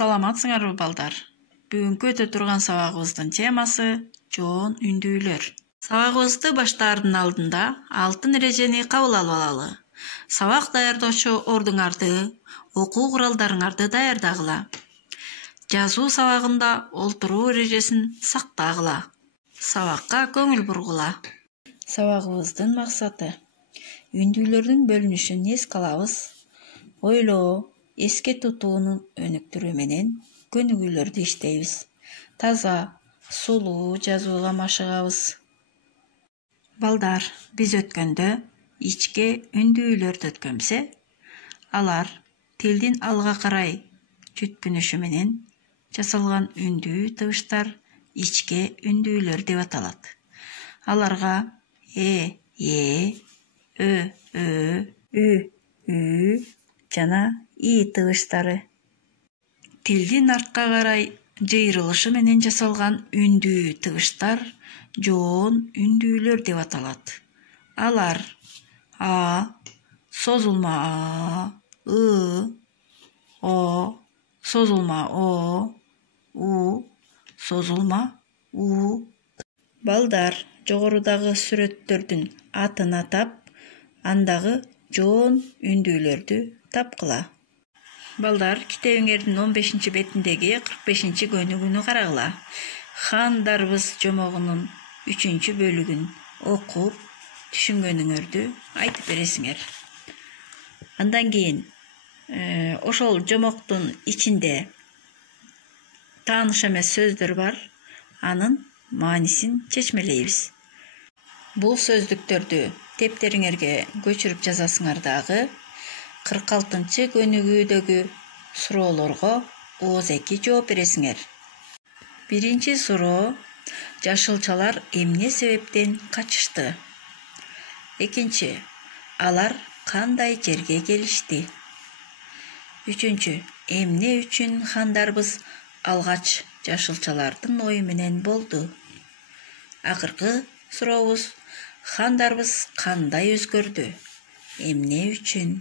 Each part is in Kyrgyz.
Саламатсыңарбы балдар? Бүгүнкү өтө турган сабагыбыздын темасы жоон үндүүлөр. Сабагыбызды баштаардын алдында алтын эрежени кабыл алып алалы. Сабак даярдоочу ордуңарды, окуу куралдарыңарды даярдагыла. Жазуу сабагында олтуруу эрежесин сактагыла. Сабакка көңүл бургула. Сабагыбыздын максаты үндүүлөрдүн бөлүнүшүн эске алабыз. Ойлоо, эске тутуунун өнүктүрүү менен көнүгүүлөрдү иштейбиз. Таза, сулуу жазууга машыгабыз. Балдар, биз өткөндө ичке үндүүлөрдү өткөнбүз. Алар тилдин алга карай чүткүнүшү менен жасалган үндүү тыбыштар ичке үндүүлөр деп аталат. Аларга э, ö, ü жана и тыбыштары. Тилдин артка карай жыйрылышы менен жасалган үндүү тыбыштар жоон үндүүлөр деп аталат. Алар а, созулма а, о, созулма о, у, созулма у. Балдар, жогорудагы сүрөттөрдүн атын атап, андагы жоон үндүүлөрдү тапкыла. Балдар, китебиңердин 15 бетиндеги 45 көнүгүүнү карагыла. Хандарбыз жомогунун 3 бөлүгүн окуп, түшүнгөнүңөрдү айтып бересиңер. Андан кийин ошол жомоктун ичинде тааныш эмес сөздөр бар, анын маанисин чечмелейбиз. Бул сөздүктөрдү тептериңерге көчүрүп жазасыңар дагы 46 көнүгүүдөгү суроолорго ооз эки жооп бересиңер. Биринчи суроо: жашылчалар эмне себептен качышты? Экинчи: алар кандай жерге келишти? Үчүнчү: эмне үчүн хандарбыз алгач жашылчалардын ою менен болду? Акыркы сурообуз: хандарбыз кандай өзгөрдү? Эмне үчүн?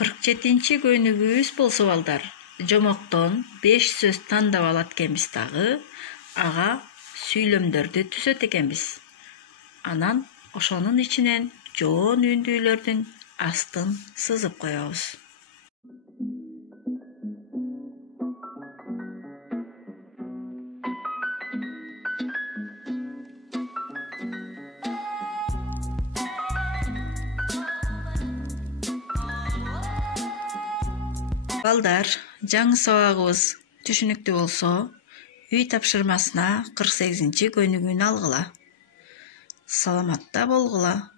47 көнүгүүбүз болсо балдар, жомоктон 5 сөз тандап алат экенбиз дагы, ага сүйлөмдөрдү түзөт экенбиз. Анан ошонун ичинен жоон үндүүлөрдүн астын сызып коебуз. Балдар, жаңы сабагыбыз түшүнүктүү болсо, үй тапшырмасына 48 көнүгүүнү алгыла. Саламатта болгула.